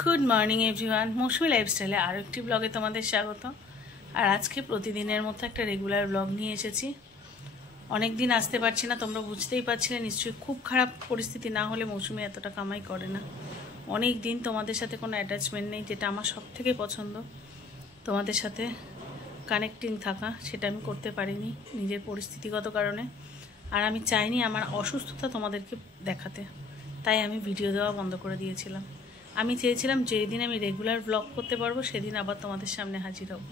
Good morning everyone, মৌসুমী লাইফস্টাইলে আরও একটি ব্লগে তোমাদের স্বাগত। আর আজকে প্রতিদিনের মতো একটা রেগুলার ব্লগ নিয়ে এসেছি। অনেক দিন আসতে পারছি না, তোমরা বুঝতেই পারছিলে নিশ্চয়ই। খুব খারাপ পরিস্থিতি না হলে মৌসুমী এতটা কামাই করে না। অনেক দিন তোমাদের সাথে কোনো অ্যাটাচমেন্ট নেই, যেটা আমার সব থেকে পছন্দ। তোমাদের সাথে কানেক্টিং থাকা, সেটা আমি করতে পারিনি নিজের পরিস্থিতিগত কারণে। আর আমি চাইনি আমার অসুস্থতা তোমাদেরকে দেখাতে, তাই আমি ভিডিও দেওয়া বন্ধ করে দিয়েছিলাম। আমি চেয়েছিলাম যেই দিন আমি রেগুলার ব্লগ করতে পারবো সেদিন আবার তোমাদের সামনে হাজির হব।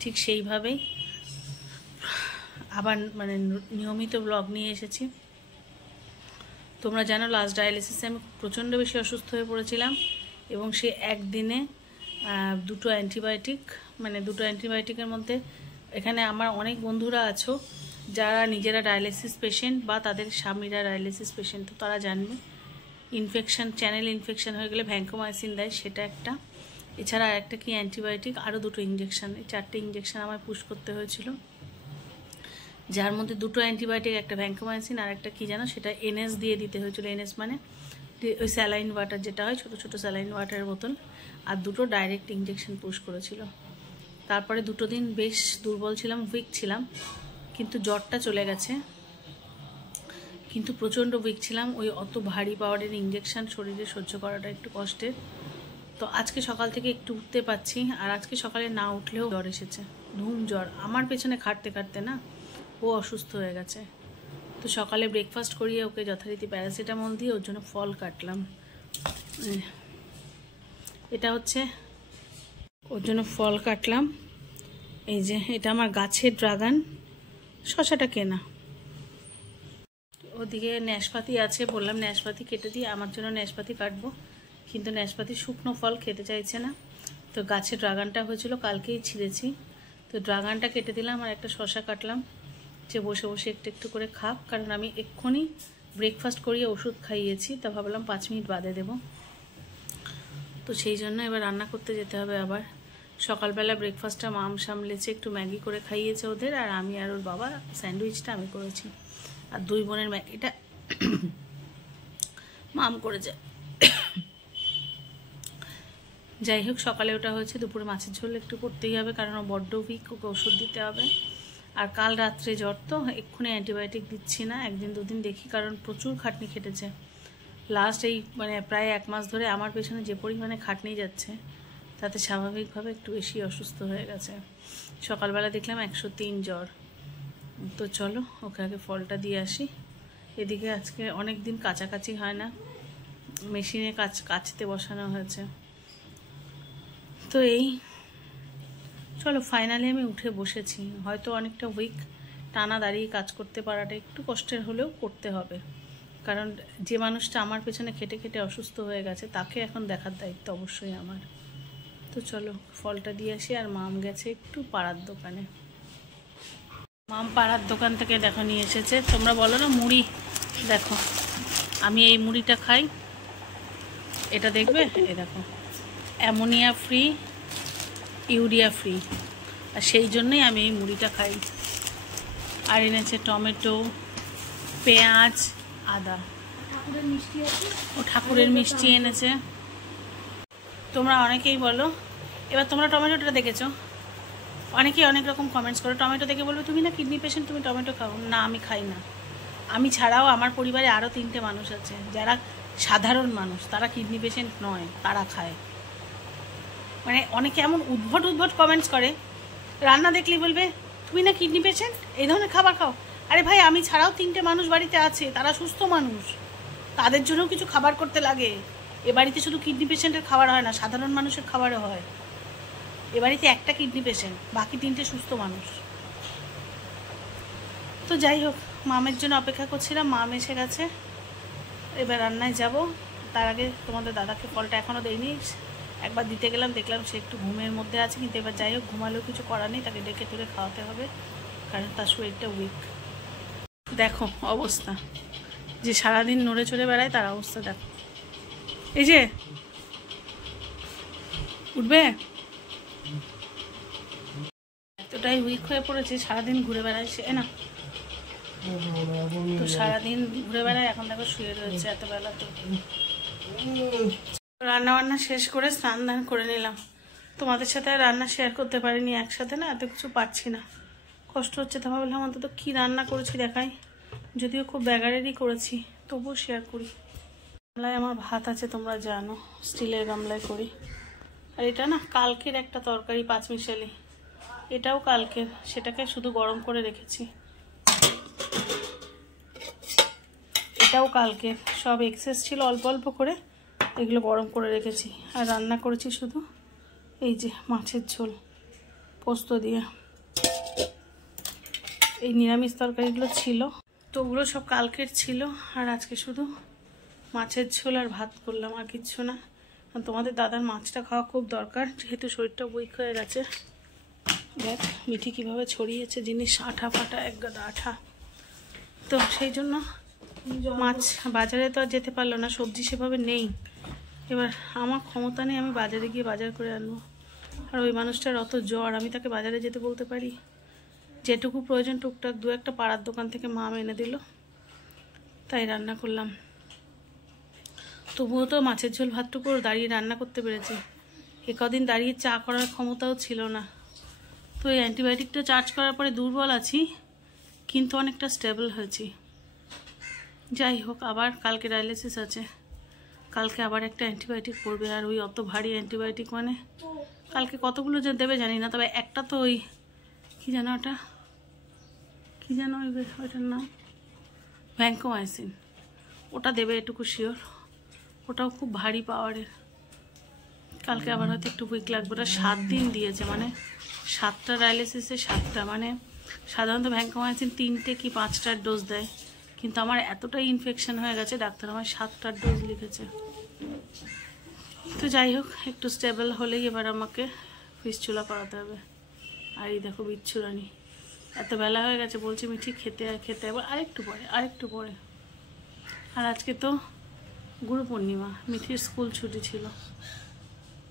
ঠিক সেইভাবেই আবার নিয়মিত ব্লগ নিয়ে এসেছি। তোমরা জানো লাস্ট ডায়ালিসিসে আমি প্রচণ্ড বেশি অসুস্থ হয়ে পড়েছিলাম, এবং সে একদিনে দুটো অ্যান্টিবায়োটিকের মধ্যে, এখানে আমার অনেক বন্ধুরা আছো যারা নিজেরা ডায়ালিসিস পেশেন্ট বা তাদের স্বামীরা ডায়ালিসিস পেশেন্ট, তো তারা জানবে চ্যানেল ইনফেকশন হয়ে গেলে ভ্যাঙ্কোমাইসিন দেয়, সেটা একটা। এছাড়া আর একটা কি অ্যান্টিবায়োটিক, আরও দুটো ইঞ্জেকশন, এই 4টে ইঞ্জেকশন আমায় পুশ করতে হয়েছিল, যার মধ্যে দুটো অ্যান্টিবায়োটিক, একটা ভ্যাঙ্কোমাইসিন আর একটা কি জানো, সেটা এনএস দিয়ে দিতে হয়েছিল। এনএস মানে ওই স্যালাইন ওয়াটার যেটা হয়, ছোটো ছোটো স্যালাইন ওয়াটারের বোতল, আর দুটো ডাইরেক্ট ইঞ্জেকশন পুশ করেছিল। তারপরে দুটো দিন বেশ দুর্বল ছিলাম, উইক ছিলাম, কিন্তু জ্বরটা চলে গেছে। কিন্তু প্রচণ্ড উইক ছিলাম, ওই অত ভারী পাওয়ারের ইঞ্জেকশন শরীরে সহ্য করাটা একটু কষ্টের। তো আজকে সকাল থেকে একটু উঠতে পারছি, আর আজকে সকালে না উঠলেও জ্বর এসেছে, ধুম জ্বর। আমার পেছনে খাটতে না ও অসুস্থ হয়ে গেছে। তো সকালে ব্রেকফাস্ট করিয়ে ওকে যথারীতি প্যারাসিটামল দিয়ে ওর জন্য ফল কাটলাম। এটা হচ্ছে ওর জন্য ফল কাটলাম। এই যে এটা আমার গাছের ড্রাগন, শশাটা কেনা। ওদিকে ন্যাশপাতি আছে, বললাম ন্যাশপাতি কেটে দিয়ে আমার জন্য ন্যাশপাতি কাটবো, কিন্তু ন্যাশপাতি শুকনো ফল খেতে চাইছে না। তো গাছের ড্রাগনটা হয়েছিল, কালকেই ছিঁড়েছি, তো ড্রাগনটা কেটে দিলাম, আর একটা শশা কাটলাম, যে বসে বসে একটু একটু করে খাক। কারণ আমি এক্ষুনি ব্রেকফাস্ট করিয়ে ওষুধ খাইয়েছি, তা ভাবলাম 5 মিনিট বাদে দেবো। তো সেই জন্য এবার রান্না করতে যেতে হবে আবার। সকালবেলা ব্রেকফাস্টটা মাম সামলেছে, একটু ম্যাগি করে খাইয়েছে ওদের, আর আমি আর ওর বাবা স্যান্ডউইচটা আমি করেছি, আর 2 বোনের ম্যাগিটা মাম করেছে। যাই হোক, সকালে ওটা হয়েছে। দুপুরে মাছের ঝোল একটু করতেই হবে, কারণ ও বড্ড উইক, ওকে ওষুধ দিতে হবে। আর কাল রাত্রে জ্বর, তো এক্ষুনি অ্যান্টিবায়োটিক দিচ্ছি না, 1-2 দিন দেখি, কারণ প্রচুর খাটনি খেটেছে লাস্ট এই প্রায় 1 মাস ধরে। আমার পেছনে যে পরিমাণে খাটনি যাচ্ছে, তাতে স্বাভাবিকভাবে একটু বেশি অসুস্থ হয়ে গেছে। সকালবেলা দেখলাম 103 জ্বর। তো চলো ওকে আগে ফলটা দিয়ে আসি। এদিকে আজকে অনেক দিন কাচাকাচি হয় না, মেশিনে কাচতে বসানো হয়েছে। তো এই চলো ফাইনালি আমি উঠে বসেছি। হয়তো অনেকটা উইক, টানা দাঁড়িয়ে কাজ করতে পারাটা একটু কষ্টের হলেও করতে হবে, কারণ যে মানুষটা আমার পেছনে খেটে খেটে অসুস্থ হয়ে গেছে, তাকে এখন দেখার দায়িত্ব অবশ্যই আমার। তো চলো ফলটা দিয়ে আসি। আর মাম গেছে একটু পাড়ার দোকানে। মাম পাড়ার দোকান থেকে দেখো নিয়ে এসেছে, তোমরা বলো না মুড়ি, দেখো আমি এই মুড়িটা খাই, এটা দেখবে, এই দেখো অ্যামোনিয়া ফ্রি, ইউরিয়া ফ্রি, আর সেই জন্যই আমি এই মুড়িটা খাই। আর এনেছে টমেটো, পেঁয়াজ, আদা, ও ঠাকুরের মিষ্টি এনেছে। তোমরা অনেকেই বলো, এবার তোমরা টমেটোটা দেখেছো, অনেকেই অনেক রকম কমেন্টস করো, টমেটো দেখে বলবে তুমি না কিডনি পেশেন্ট, তুমি টমেটো খাও না। আমি খাই না। আমি ছাড়াও আমার পরিবারে আরও 3টে মানুষ আছে যারা সাধারণ মানুষ, তারা কিডনি পেশেন্ট নয়, তারা খায়। অনেকে এমন উদ্ভট কমেন্টস করে, রান্না দেখলেই বলবে তুমি না কিডনি পেশেন্ট, এই ধরনের খাবার খাও। আরে ভাই, আমি ছাড়াও 3টে মানুষ বাড়িতে আছে, তারা সুস্থ মানুষ, তাদের জন্যও কিছু খাবার করতে লাগে। এ বাড়িতে শুধু কিডনি পেশেন্টের খাবার হয় না, সাধারণ মানুষের খাবারও হয়। এ বাড়িতে একটা কিডনি পেশেন্ট, বাকি 3টে সুস্থ মানুষ। তো যাই হোক, মামের জন্য অপেক্ষা করছিলাম, মাম এসে গেছে, এবার রান্নায় যাব। তার আগে তোমাদের দাদাকে ফলটা এখনও দেয়নি, একবার দিতে গেলাম, দেখলাম সে একটু ঘুমের মধ্যে আছে, কিন্তু এবার যাই হোক, ঘুমালেও কিছু করার নেই, তাকে ডেকে তুলে খাওয়াতে হবে, কারণ তার শরীরটা উইক। দেখো অবস্থা, যে সারাদিন নড়ে চড়ে বেড়ায় তার অবস্থা দেখো। এই যে উঠবে, এতটাই উইক হয়ে পড়েছে, সারাদিন ঘুরে বেড়ায় সে না, তো সারাদিন ঘুরে বেড়ায়, এখন দেখো শুয়ে রয়েছে এত বেলা। তো রান্না বান্না শেষ করে স্নান দান করে নিলাম। তোমাদের সাথে আর রান্না শেয়ার করতে পারিনি একসাথে, না এত কিছু পারছি না, কষ্ট হচ্ছে। তো ভাবলাম অন্তত কী রান্না করেছি দেখাই, যদিও খুব ব্যাগারেরই করেছি, তবুও শেয়ার করি। গামলায় আমার ভাত আছে তোমরা জানো, স্টিলের গামলায় করি। আর এটা না কালকের একটা তরকারি পাঁচমিশালি, এটাও কালকের, সেটাকে শুধু গরম করে রেখেছি। এটাও কালকের, সব এক্সেস ছিল অল্প অল্প করে, এগুলো গরম করে রেখেছি। আর রান্না করেছি শুধু এই যে মাছের ঝোল পোস্ত দিয়ে। এই নিরামিষ তরকারিগুলো ছিল তো ওগুলো সব কালকের ছিল, আর আজকে শুধু মাছের ঝোল আর ভাত করলাম, আর কিচ্ছু না। আর তোমাদের দাদার মাছটা খাওয়া খুব দরকার, যেহেতু শরীরটা উইক হয়ে গেছে। দেখ মিঠি কীভাবে ছড়িয়েছে জিনিস, আঠা ফাটা এক গাদা আঠা। তো সেই জন্য মাছ বাজারে তো আর যেতে পারলো না, সবজি সেভাবে নেই। এবার আমার ক্ষমতা নেই আমি বাজারে গিয়ে বাজার করে আনবো, আর ওই মানুষটার অত জ্বর, আমি তাকে বাজারে যেতে বলতে পারি? যেটুকু প্রয়োজন টুকটাক দু একটা পাড়ার দোকান থেকে মা এনে দিল, তাই রান্না করলাম। তবুও তো মাছের ঝোল ভাতটুকু দাঁড়িয়ে রান্না করতে পেরেছি, এ কদিন দাঁড়িয়ে চা করার ক্ষমতাও ছিল না। তো এই অ্যান্টিবায়োটিকটা চার্জ করার পরে দুর্বল আছি, কিন্তু অনেকটা স্টেবল হয়েছি। যাই হোক, আবার কালকে ডায়ালিসিস আছে, কালকে আবার একটা অ্যান্টিবায়োটিক পড়বে। আর ওই অত ভারী অ্যান্টিবায়োটিক মানে কালকে কতগুলো যে দেবে জানি না, তবে একটা তো ওই কী যেন ওটা, কী যেন ওইটার নাম ভ্যাঙ্কোমাইসিন, ওটা দেবে এটুকু শিওর। ওটাও খুব ভারী পাওয়ারের। কালকে আবার হয়তো একটু উইক লাগবে। ওটা 7 দিন দিয়েছে, মানে 7টা ডায়ালিসিসে 7টা, মানে সাধারণত ভ্যাঙ্কোমাইসিন 3টে কি 5টার ডোজ দেয়, কিন্তু আমার এতটাই ইনফেকশন হয়ে গেছে ডাক্তার আমার 7টার ডোজ লিখেছে। তো যাই হোক, একটু স্টেবল হলেই এবার আমাকে ফিস্টুলা করাতে হবে। আর এই দেখো বিচ্ছুরানি, এত বেলা হয়ে গেছে, বলছি মিঠি খেতে খেতে, আবার আরেকটু পরে। আর আজকে তো গুরু পূর্ণিমা, মিঠির স্কুল ছুটি ছিল,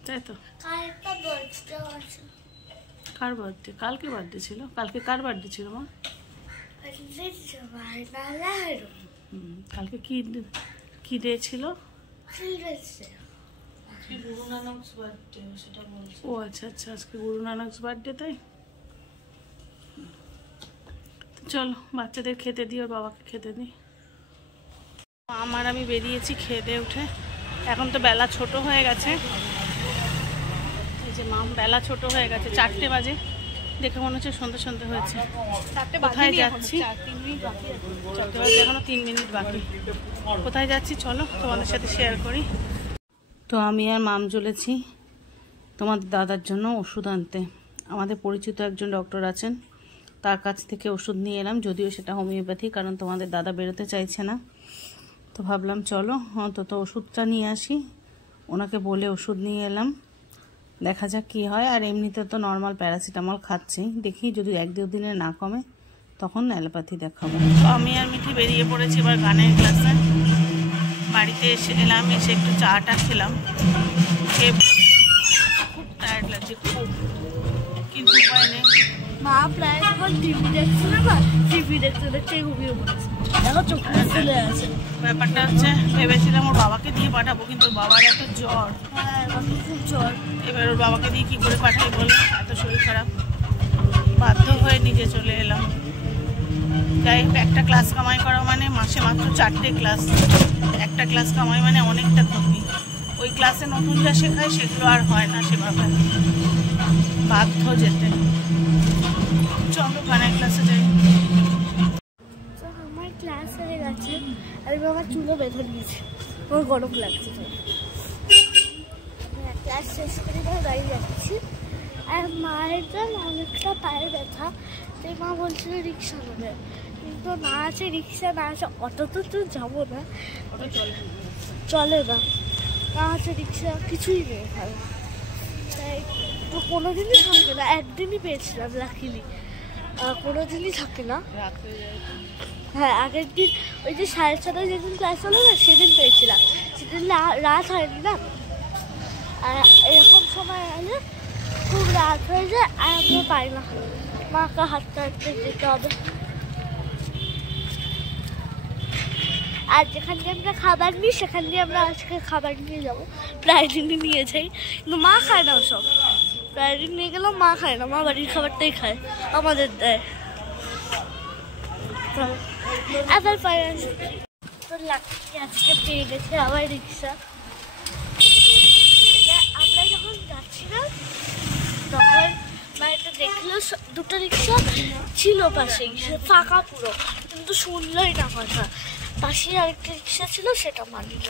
তাই তো। কার বার্থডে? কালকে বার্থডে ছিল। কালকে কার বার্থডে ছিল মা? কালকে কি ডে ছিল? ও আচ্ছা আচ্ছা, আজকে গুরু নানকস বার্থডে, তাই। চলো বাচ্চাদের খেতে দিই, ওর বাবাকে খেতে দিই। আমার আমি বেরিয়েছি খেয়ে দিয়ে উঠে। এখন তো বেলা ছোট হয়ে গেছে, এই যে মা বেলা ছোট হয়ে গেছে, 4টে বাজে, দেখে মনে হচ্ছে সন্ধ্যে সন্ধ্যে হয়েছে। কোথায় যাচ্ছি? 4টে বাজে, এখনো 3 মিনিট বাকি। কোথায় যাচ্ছি চলো তোমাদের সাথে শেয়ার করি। তো আমি আর মাম চলেছি তোমাদের দাদার জন্য ওষুধ আনতে। আমাদের পরিচিত একজন ডক্টর আছেন, তার কাছ থেকে ওষুধ নিয়ে এলাম, যদিও সেটা হোমিওপ্যাথি, কারণ তোমাদের দাদা বেরোতে চাইছে না। তো ভাবলাম চলো অন্তত ওষুধটা নিয়ে আসি, ওনাকে বলে ওষুধ নিয়ে এলাম, দেখা যাক কী হয়। আর এমনিতে তো নর্মাল প্যারাসিটামল খাচ্ছি, দেখি যদি 1-2 দিনে না কমে তখন অ্যালোপ্যাথি দেখাবো। তো আমি আর মিঠি বেরিয়ে পড়েছি এবার গানের ক্লাসে। বাড়িতে এলাম, এসে একটু চাটা খেলাম, খেয়ে খুব টায়ার্ড লাগছে খুব, কিন্তু উপায় নেই। মা প্রায় যখন টিভি দেখছে না, বা টিভি দেখতে দেখতে ঘুমিয়ে পড়েছে, এখন চোখ চলে আসে। ব্যাপারটা হচ্ছে ভেবেছিলাম ওর বাবাকে দিয়ে পাঠাবো, কিন্তু ওর বাবার এত জ্বর, খুব জ্বর। এবার ওর বাবাকে দিয়ে কী করে পাঠাই বল, এত শরীর খারাপ, বাধ্য হয়ে নিজে চলে এলাম। যাই হোক, একটা ক্লাস কামাই করা মানে মাসে মাত্র 4টে ক্লাস, একটা ক্লাস কামাই মানে অনেকটা ক্ষতি। ওই ক্লাসে নতুন যা শেখায় সেগুলো আর হয় না সেভাবে, বাধ্য যেতে। চলো গানের ক্লাসে যাই। আমার ক্লাস হয়ে গেছে, আমি আমার চুলও বেঁধে দিয়েছি, আমার গরম লাগছে। ক্লাস শেষ করে দাঁড়িয়ে যাচ্ছি, আর মায়ের জন্য অনেকটা পায়ে ব্যথা, তাই মা বলছিল রিক্সা নেবে, কিন্তু না আছে রিক্সা, না আছে অটো, তো যাবো না, চলে না, না আছে রিক্সা, কিছুই নেই ভালো। তাই তো কোনোদিনই থাকে না, একদিনই পেয়েছিলাম লাকিলি, কোনোদিনই থাকে না। হ্যাঁ, আগের দিন ওই যে 6:30 যেদিন ক্লাস হলো না, সেদিন পেয়েছিলাম, সেদিন রাত হয়নি না। আর এরকম সময় হলে খুব রাত হয়ে যায়, আর আমরা পাই না, মাকে হাঁটতে হাঁটতে যেতে হবে। আর যেখান দিয়ে আমরা খাবার নিই সেখান দিয়ে আমরা আজকে খাবার নিয়ে যাবো। প্রায় দিনই নিয়ে যাই, কিন্তু মা খায় না ওসব। প্রায় দিন নিয়ে গেলেও মা খায় না, মা বাড়ির খাবারটাই খায়, আমাদের দেয়। আবার তো লাকি আজকে পেয়ে গেছে আবার রিক্সা। আমরা যখন যাচ্ছিলাম তখন বাড়িতে দেখলো দুটো রিক্সা ছিল পাশেই, ফাঁকা পুরো, কিন্তু শুনলোই না কথা। পাশে আরেকটা রিক্সা ছিল, সেটা মানিল।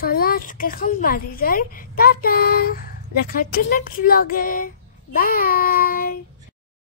চলো আজকে এখন বাড়ি যাই, টাটা, দেখা হচ্ছে নেক্সট ব্লগে, বাই।